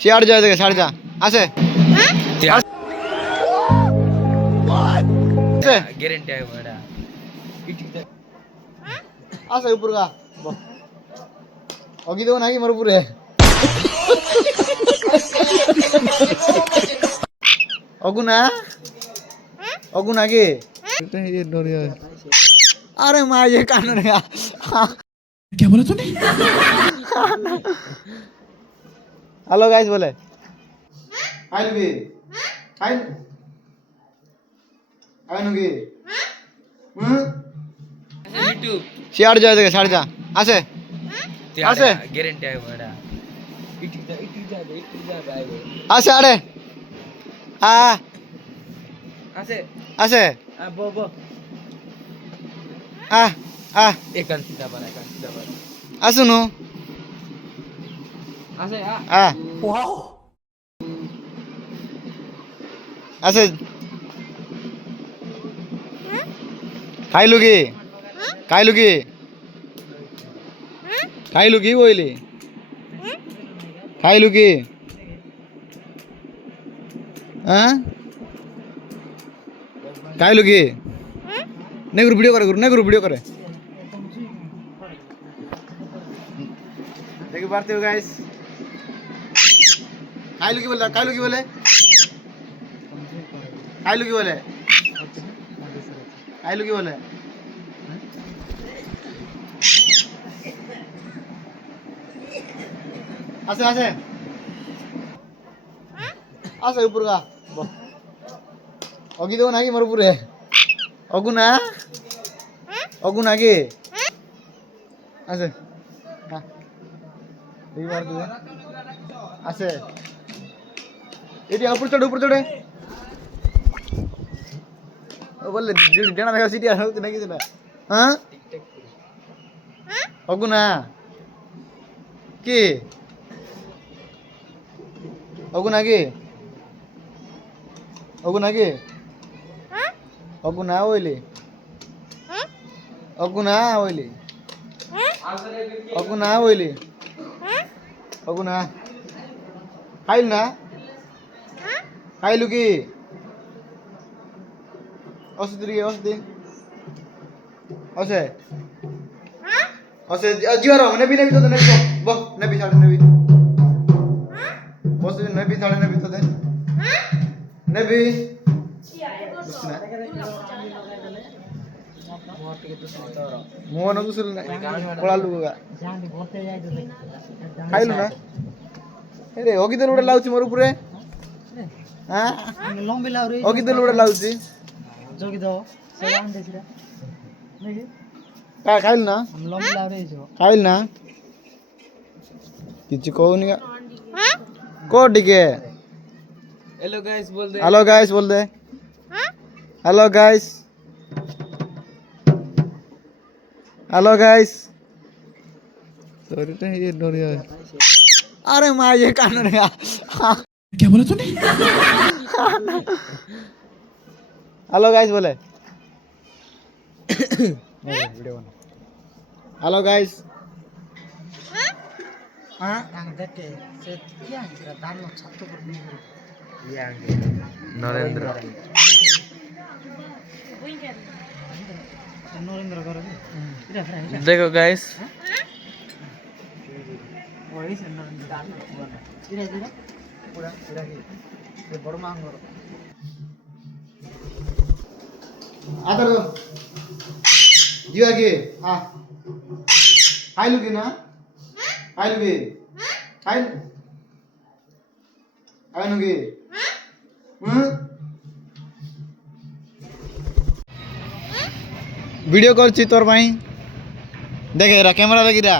সিয়াড় যায় দেখে ছাড় যা আছে গ্যারেন্টি আছে বড়া আছে উপর গা অগি দেবো নাকি মোর উপরে অগুনা অগুনা কে अरे माँ ये कान गया क्या बोला तूने? हेलो गाइस बोले हाय लुगी हाय हाय लुगी यूट्यूब शेयर जाए देखे ছাড় যা আছে আছে গ্যারেন্টি আছে বড়া আছে আরে আ আছে আছে বো বো আ আ একান সিধা পারা আসুনো আছে আ ওয়াও আছে খাইলু কি বইলি খাইলু কি হ্যাঁ খাইলু কি নেগুর ভিডিও করে দেখি পারতে हो गाइस খাইলু কি বলে আছে উপর গা অগি দেবো নাকি মোর উপরে অগুনা কে আছে এইবার তুই আছে এটি উপর চড়ে ও বললে ডেনা দেখা সিটি আর হতে নাকি না হ্যাঁ অগুনা কে অগুনা হইলে অগুনা খাইলু কি অসদি অসে জিয়ার নেবি তো নেবি বহ নেবি ছাড় নেবি বস নেবি ছাড় নেবি তো দে নেবি मोहन दुसरं नाही पळालू बघा खायलू ना अरे ओगिदल उडे लावची मोर उपरे हा लंबी लाव रे ओगिदल उडे लावची जोगी दो सेलान देसिरा नाही काय खाइल ना लंबी लाव रे जो खाइल ना किछ कोनी को डिगे हेलो गाइस बोल दे हेलो गाइस सॉरी तो ये डोरिया अरे माँ ये कान गया क्या बोला तूने? हेलो गाइस बोले हेलो गाइस हाँ नरेंद्र देखो गाइस आदर जीवा के हाँ खाइलू की ना खाइलू की खाइलू की ভিডিও করছি তোর ভাই দেখে এরা ক্যামেরা লাগিরা